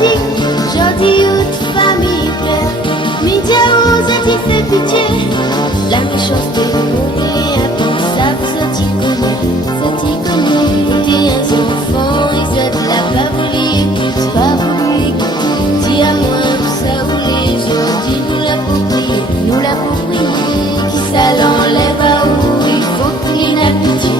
pratique, jodi ou de famille pleure. Média aux a fait pitié, la méchanceté de mon lien, ça t'y connaît. T'es un enfant, ils ont de la pas voulu, pas voulu. Dis à moi où ça où les gens, dis nous l'approprier, qui ça l'enlève à où il faut qu'il n'a pitié.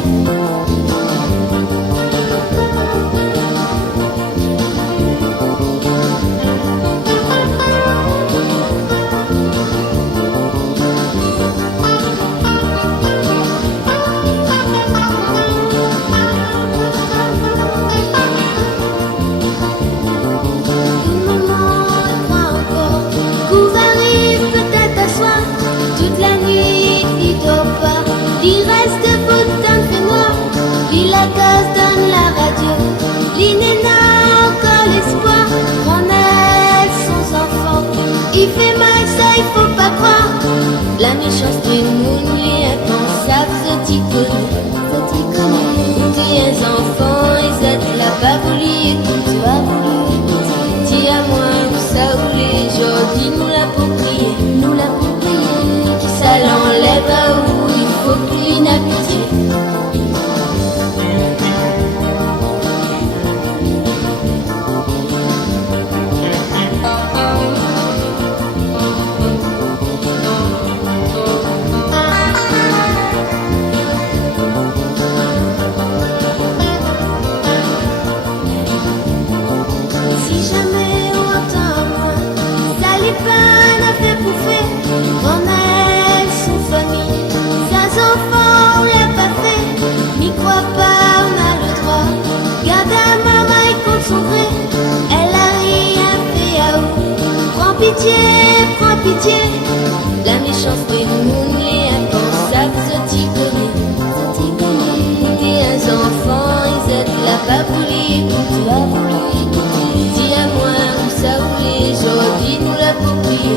Il reste pourtant fait noir, il la case donne la radio. L'inéna encore l'espoir, qu'on a son enfant. Il fait mal, ça il faut pas croire. La méchanceté de mon lit est pensable, ça t'y connaît. Tes enfants, ils ont la pas voulu, tu as voulu. Dis à moi où ça où les gens, dis nous l'approprier, qui ça l'enlève à où il faut qu'il n'a pitié. Si jamais on entend moi, ça les peine à faire bouffer, qu'on a son famille, ses enfants on l'a pas fait, m'y crois pas, on a le droit. Garde à maman et contre son gré, elle a rien fait à où. Prends pitié, la méchanceté de mon lit impensable, ça t'y connaît. Tes enfants, ils ont la pas voulu, tu as voulu. Dis à moi où ça où les gens, dis nous l'approprier,